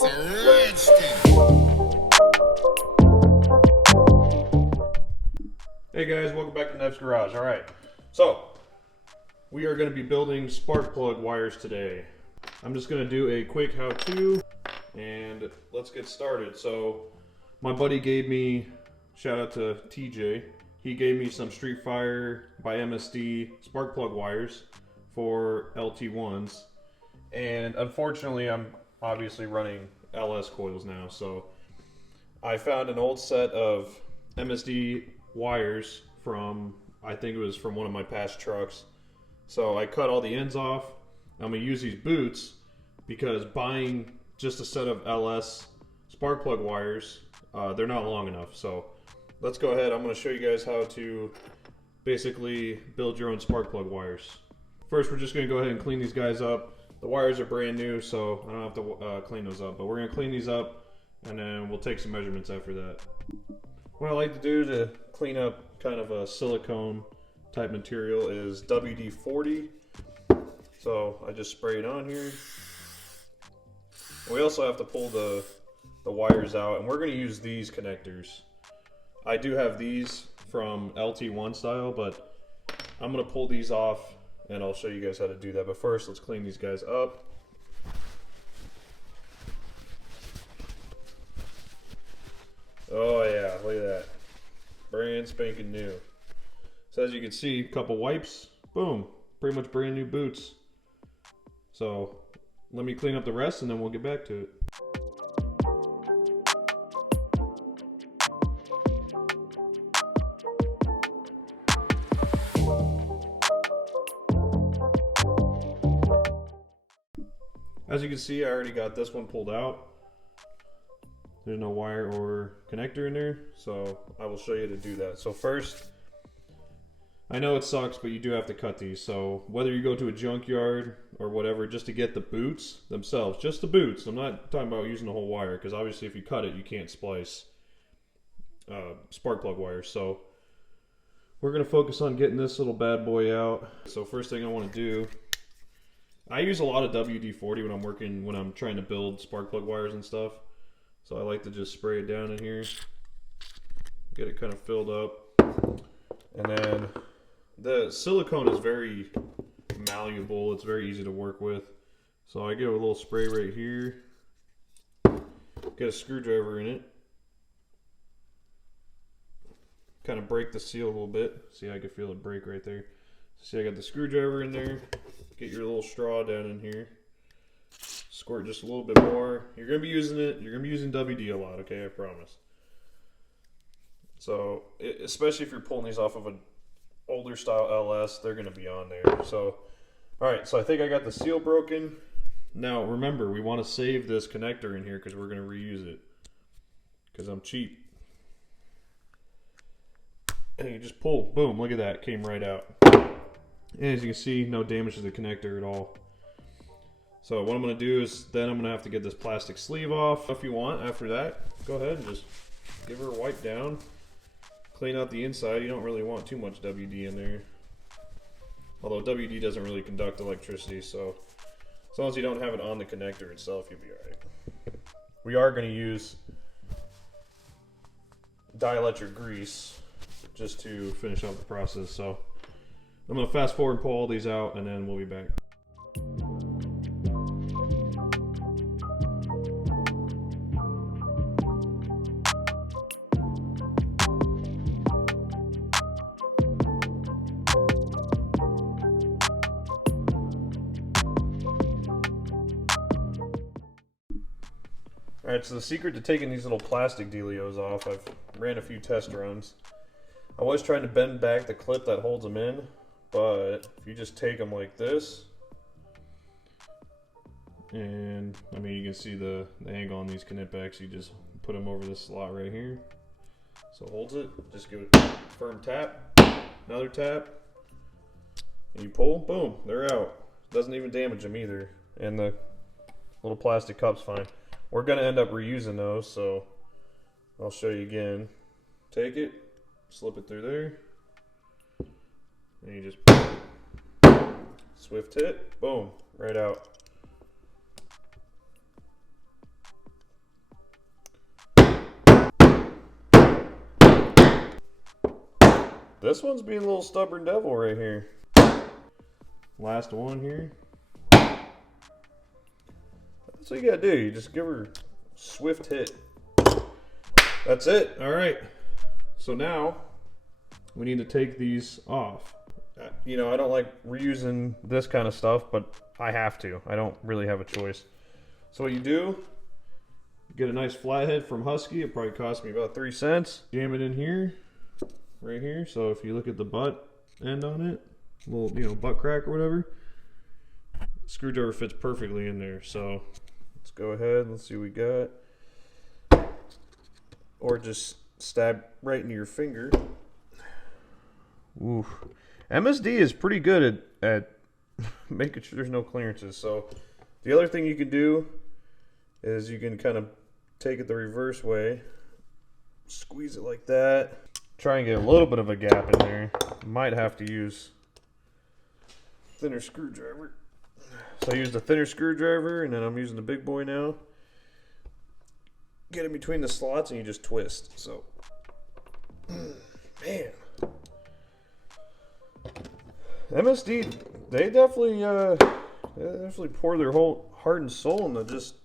It's a legend. Hey guys, welcome back to NEV'S Garage. Alright, so we are going to be building spark plug wires today. I'm just going to do a quick how-to and let's get started. So my buddy gave me, shout out to TJ, he gave me some Street Fire by MSD spark plug wires for LT1s, and unfortunately I'm obviously running LS coils now, so I found an old set of MSD wires from, I think it was from one of my past trucks. So I cut all the ends off. I'm going to use these boots because buying just a set of LS spark plug wires, they're not long enough. So let's go ahead. I'm going to show you guys how to basically build your own spark plug wires. First, we're just going to go ahead and clean these guys up. The wires are brand new, so I don't have to clean those up, but we're going to clean these up and then we'll take some measurements after that. What I like to do to clean up kind of a silicone type material is WD-40. So I just spray it on here. We also have to pull the wires out, and we're going to use these connectors. I do have these from LT1 style, but I'm going to pull these off and I'll show you guys how to do that. But first, let's clean these guys up. Oh yeah, look at that. Brand spanking new. So as you can see, a couple wipes, boom, pretty much brand new boots. So let me clean up the rest and then we'll get back to it. As you can see, I already got this one pulled out. There's no wire or connector in there, so I will show you to do that. So first, I know it sucks, but you do have to cut these. So whether you go to a junkyard or whatever, just to get the boots themselves, just the boots. I'm not talking about using the whole wire, because obviously if you cut it, you can't splice spark plug wires. So we're gonna focus on getting this little bad boy out. So first thing I want to do, I use a lot of WD-40 when I'm trying to build spark plug wires and stuff. So I like to just spray it down in here, get it kind of filled up. And then the silicone is very malleable, it's very easy to work with. So I give a little spray right here, get a screwdriver in it, kind of break the seal a little bit. See, I can feel it break right there. See, I got the screwdriver in there, get your little straw down in here. Squirt just a little bit more. You're going to be using it. You're going to be using WD a lot, okay? I promise. So, especially if you're pulling these off of an older style LS, they're going to be on there. So, alright, so I think I got the seal broken. Now, remember, we want to save this connector in here because we're going to reuse it. Because I'm cheap. And you just pull. Boom, look at that. It came right out. And as you can see, no damage to the connector at all. So what I'm going to do is then I'm going to have to get this plastic sleeve off. If you want, after that, go ahead and just give her a wipe down. Clean out the inside. You don't really want too much WD in there. Although WD doesn't really conduct electricity, so as long as you don't have it on the connector itself, you'll be alright. We are going to use dielectric grease just to finish out the process. So I'm going to fast forward and pull all these out and then we'll be back. Alright, so the secret to taking these little plastic dealios off, I've ran a few test runs. I was trying to bend back the clip that holds them in, but if you just take them like this, and I mean you can see the angle on these Knipbacks, you just put them over this slot right here, so it holds it. Just give it a firm tap, another tap, and you pull, boom, they're out. Doesn't even damage them either, and the little plastic cup's fine. We're going to end up reusing those, so I'll show you again. Take it, slip it through there, and you just swift hit, boom, right out. This one's being a little stubborn devil right here. Last one here. That's what you gotta do. You just give her a swift hit. That's it. All right. So now we need to take these off. You know, I don't like reusing this kind of stuff, but I have to. I don't really have a choice. So what you do, you get a nice flathead from Husky. It probably cost me about 3 cents. Jam it in here, right here. So if you look at the butt end on it, little, you know, butt crack or whatever, screwdriver fits perfectly in there. So let's go ahead. Let's see what we got. Or just stab right into your finger. Ooh. MSD is pretty good at making sure there's no clearances. So the other thing you can do is you can kind of take it the reverse way, squeeze it like that, try and get a little bit of a gap in there. Might have to use thinner screwdriver. So I used a thinner screwdriver, and then I'm using the big boy now. Get in between the slots and you just twist. So, man. MSD, they definitely pour their whole heart and soul into just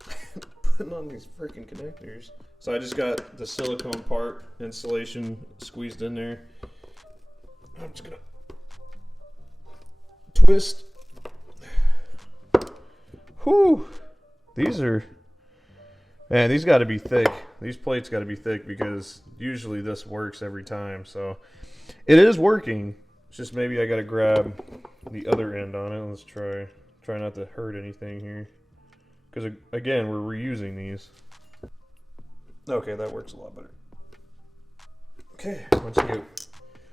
putting on these freaking connectors. So I just got the silicone part insulation squeezed in there. I'm just gonna twist. Whew. These are, man, these got to be thick. These plates got to be thick because usually this works every time. So it is working. It's just maybe I got to grab the other end on it. Let's try not to hurt anything here. Because again, we're reusing these. Okay, that works a lot better. Okay,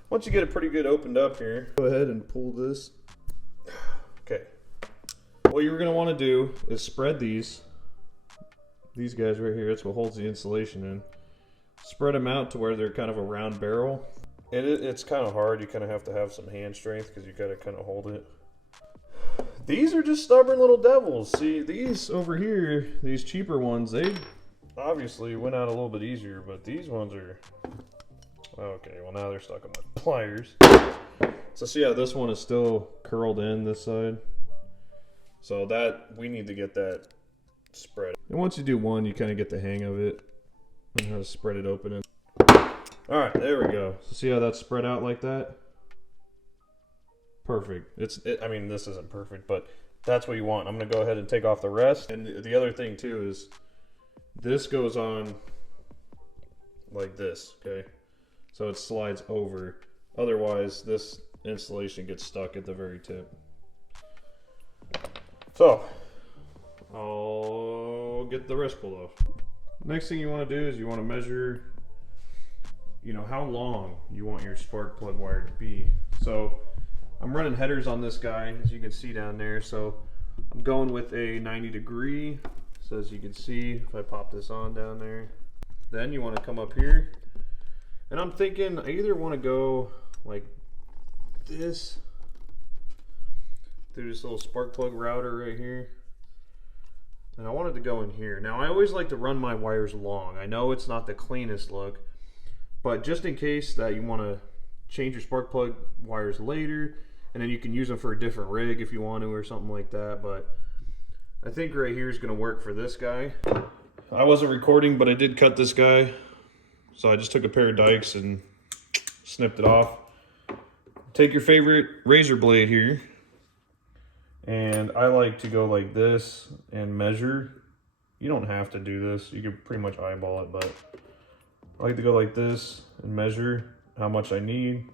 once you get it pretty good opened up here, go ahead and pull this. Okay. What you're going to want to do is spread these guys right here. That's what holds the insulation in. Spread them out to where they're kind of a round barrel. And it's kind of hard. You kind of have to have some hand strength because you got to kind of hold it. These are just stubborn little devils. See, these over here, these cheaper ones, they obviously went out a little bit easier, but these ones are, okay, well now they're stuck on my pliers. So see how this one is still curled in this side? So that, we need to get that spread. And once you do one, you kind of get the hang of it and how to spread it open. All right, there we go. So see how that's spread out like that? Perfect. I mean, this isn't perfect, but that's what you want. I'm gonna go ahead and take off the rest. And the other thing too is this goes on like this, okay? So it slides over. Otherwise, this insulation gets stuck at the very tip. So I'll get the rest pulled off. Next thing you want to do is you want to measure, you know, how long you want your spark plug wire to be. So I'm running headers on this guy, as you can see down there. So I'm going with a 90°. So as you can see, if I pop this on down there, then you want to come up here. And I'm thinking I either want to go like this through this little spark plug router right here. And I wanted to go in here. Now I always like to run my wires long. I know it's not the cleanest look, but just in case that you want to change your spark plug wires later, and then you can use them for a different rig if you want to or something like that. But I think right here is going to work for this guy. I wasn't recording, but I did cut this guy. So I just took a pair of dikes and snipped it off. Take your favorite razor blade here. And I like to go like this and measure. You don't have to do this. You can pretty much eyeball it, but I like to go like this and measure how much I need.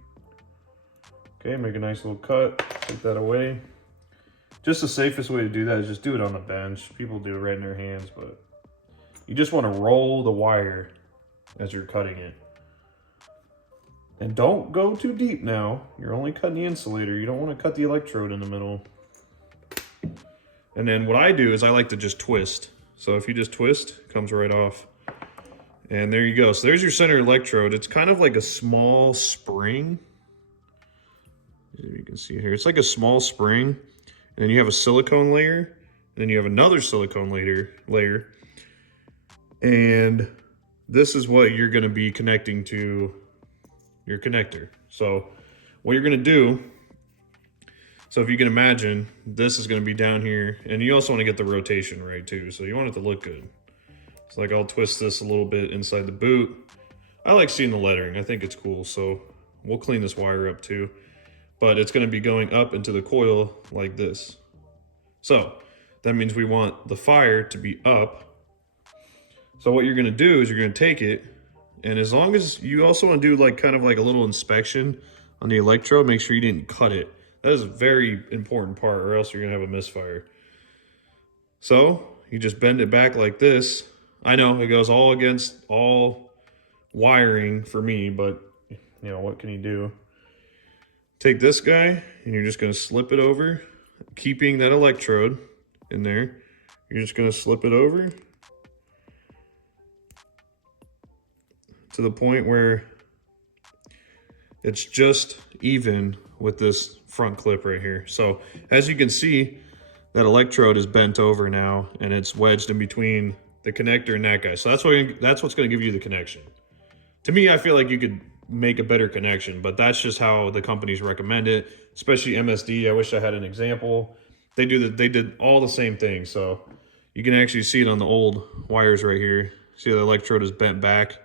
Okay, make a nice little cut. Take that away. Just the safest way to do that is just do it on the bench. People do it right in their hands, but you just want to roll the wire as you're cutting it. And don't go too deep now. You're only cutting the insulator. You don't want to cut the electrode in the middle. And then what I do is I like to just twist. So if you just twist, it comes right off. And there you go. So there's your center electrode. It's kind of like a small spring. As you can see here, it's like a small spring. And then you have a silicone layer. And then you have another silicone layer. And this is what you're going to be connecting to your connector. So what you're gonna do, so if you can imagine, this is gonna be down here, and you also wanna get the rotation right too, so you want it to look good. So like I'll twist this a little bit inside the boot. I like seeing the lettering, I think it's cool, so we'll clean this wire up too. But it's gonna be going up into the coil like this. So that means we want the fire to be up. So what you're gonna do is you're gonna take it, and as long as you also wanna do like kind of like a little inspection on the electrode, make sure you didn't cut it. That is a very important part, or else you're gonna have a misfire. So you just bend it back like this. I know it goes all against all wiring for me, but you know, what can you do? Take this guy and you're just gonna slip it over, keeping that electrode in there. You're just gonna slip it over to the point where it's just even with this front clip right here. So as you can see, that electrode is bent over now and it's wedged in between the connector and that guy. So that's what's gonna give you the connection. To me, I feel like you could make a better connection, but that's just how the companies recommend it, especially MSD. I wish I had an example. They did all the same thing. So you can actually see it on the old wires right here. See the electrode is bent back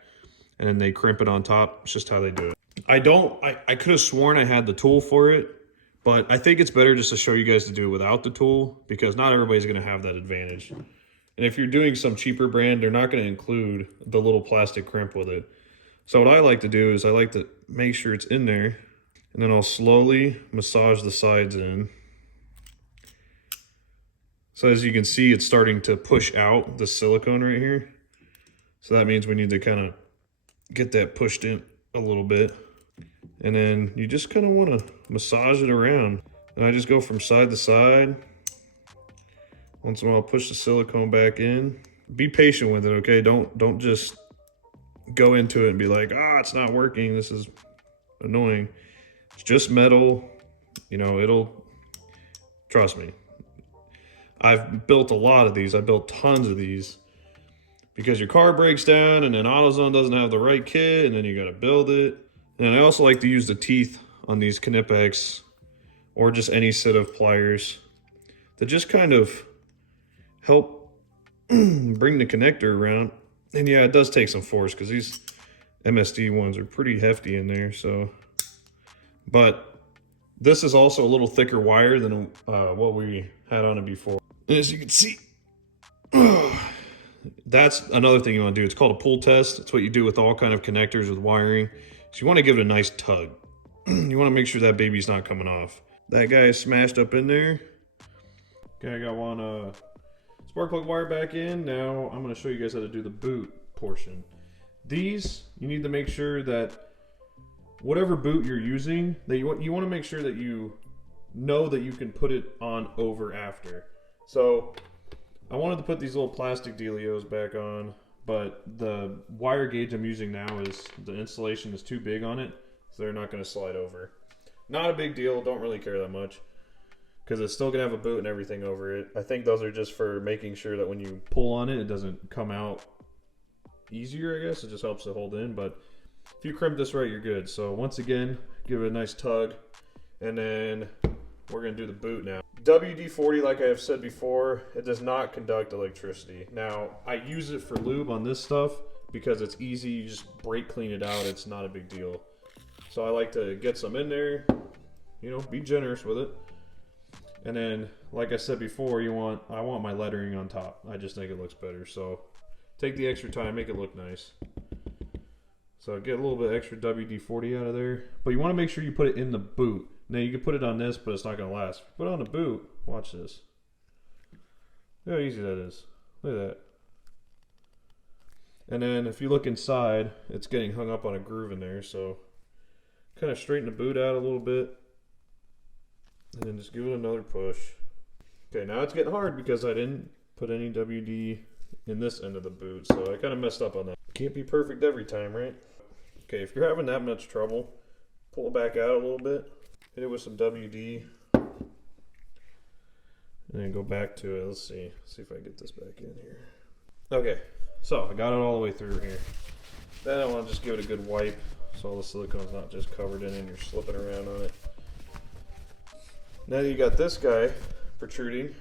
and then they crimp it on top. It's just how they do it. I could have sworn I had the tool for it, but I think it's better just to show you guys to do it without the tool, because not everybody's gonna have that advantage. And if you're doing some cheaper brand, they're not gonna include the little plastic crimp with it. So what I like to do is I like to make sure it's in there, and then I'll slowly massage the sides in. So as you can see, it's starting to push out the silicone right here. So that means we need to kind of get that pushed in a little bit. And then you just kind of want to massage it around. And I just go from side to side. Once in a while, push the silicone back in. Be patient with it, okay? Don't just go into it and be like, it's not working, this is annoying. It's just metal, you know, trust me. I've built a lot of these. I built tons of these because your car breaks down and then AutoZone doesn't have the right kit and then you got to build it. And I also like to use the teeth on these Knipex or just any set of pliers to just kind of help bring the connector around. And yeah, it does take some force because these MSD ones are pretty hefty in there. So, but this is also a little thicker wire than what we had on it before. And as you can see, that's another thing you want to do. It's called a pull test. It's what you do with all kind of connectors with wiring. So you want to give it a nice tug. You want to make sure that baby's not coming off. That guy is smashed up in there. Okay, I got one spark plug wire back in. Now I'm going to show you guys how to do the boot portion. These, you need to make sure that whatever boot you're using, that you want to make sure that you know that you can put it on over after. So I wanted to put these little plastic dealios back on, but the wire gauge I'm using now is, the insulation is too big on it, so they're not going to slide over. Not a big deal, don't really care that much, because it's still going to have a boot and everything over it. I think those are just for making sure that when you pull on it, it doesn't come out easier, I guess. It just helps it hold in, but if you crimp this right, you're good. So once again, give it a nice tug, and then we're going to do the boot now. WD-40, like I have said before, it does not conduct electricity. Now, I use it for lube on this stuff because it's easy. You just brake clean it out. It's not a big deal. So I like to get some in there, you know, be generous with it. And then, like I said before, I want my lettering on top. I just think it looks better. So take the extra time, make it look nice. So get a little bit extra WD-40 out of there. But you want to make sure you put it in the boot. Now you can put it on this, but it's not going to last. If you put it on the boot, watch this. Look how easy that is. Look at that. And then if you look inside, it's getting hung up on a groove in there. So kind of straighten the boot out a little bit. And then just give it another push. Okay, now it's getting hard because I didn't put any WD in this end of the boot. So I kind of messed up on that. Can't be perfect every time, right? Okay, if you're having that much trouble, pull it back out a little bit. Hit it with some WD. And then go back to it. Let's see if I can get this back in here. Okay, so I got it all the way through here. Then I want to just give it a good wipe so all the silicone's not just covered in and you're slipping around on it. Now you got this guy protruding.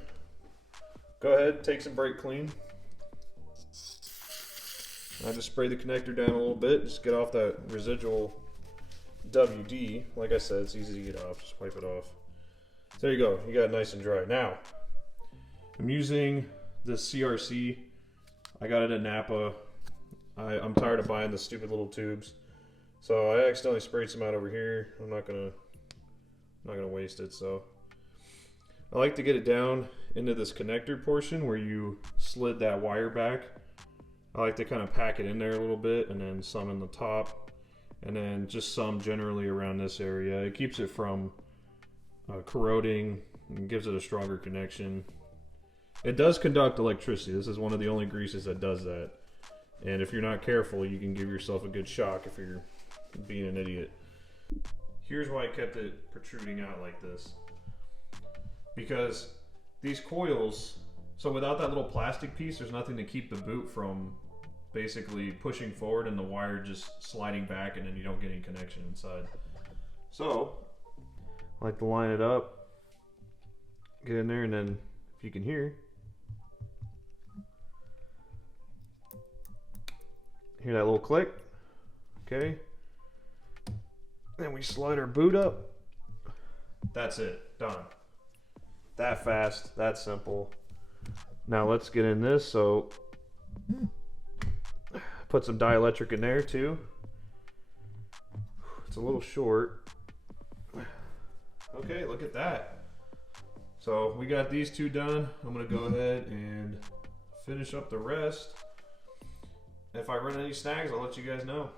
Go ahead, take some brake clean. I just spray the connector down a little bit, just get off that residual WD. Like I said, it's easy to get off, just wipe it off. There you go, you got it nice and dry. Now, I'm using this CRC. I got it at Napa. I'm tired of buying the stupid little tubes. So I accidentally sprayed some out over here. I'm not gonna waste it, so. I like to get it down into this connector portion where you slid that wire back. I like to kind of pack it in there a little bit, and then some in the top, and then just some generally around this area. It keeps it from corroding and gives it a stronger connection. It does conduct electricity. This is one of the only greases that does that. And if you're not careful, you can give yourself a good shock if you're being an idiot. Here's why I kept it protruding out like this. Because these coils, so without that little plastic piece, there's nothing to keep the boot from basically pushing forward and the wire just sliding back, and then you don't get any connection inside. So, I like to line it up, get in there, and then if you can hear that little click. Okay. Then we slide our boot up. That's it, done. That fast, that simple. Now let's get in this. So put some dielectric in there too. It's a little short. Okay, look at that. So we got these two done. I'm gonna go ahead and finish up the rest. If I run any snags, I'll let you guys know.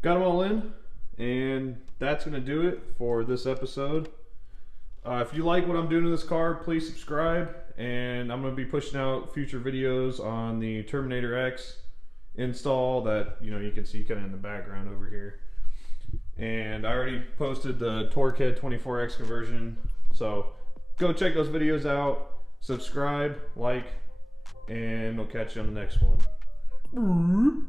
Got them all in, and that's going to do it for this episode. If you like what I'm doing to this car, please subscribe, and I'm going to be pushing out future videos on the Terminator X install that you can see kind of in the background over here. And I already posted the Torquehead 24X conversion, so go check those videos out, subscribe, like, and we'll catch you on the next one.